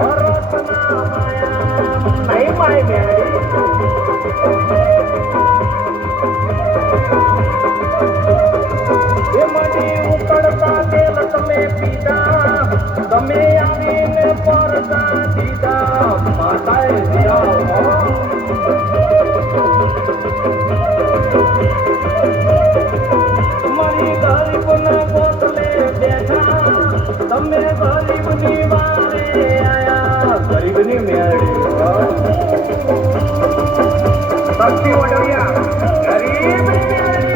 રત્ના માયા નહીં my Meldi A money ઉકળતા તેલ તમે પીધા તમે આવીને પરસા દીધા માતાએ દિયા મારી ગરીબના ગોતલે બેઠા તમે ગરીબની વારે આયા ગરીબની મેળી ભક્તિ વડવિયા ગરીબની મેળી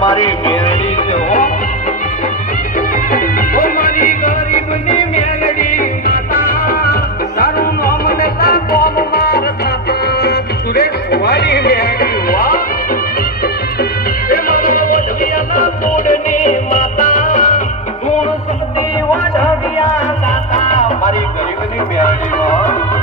મારી મેરડી છે હો ઓ મારી ગરીબની મેરડી માતા તારું નામ લેતા કોમ માર થતા સુરે મારી મેરડી વા એ મારા વઢિયાના તોડની માતા ગુણ શક્તિ વઢિયા દાતા મારી ગરીબની મેરડી વા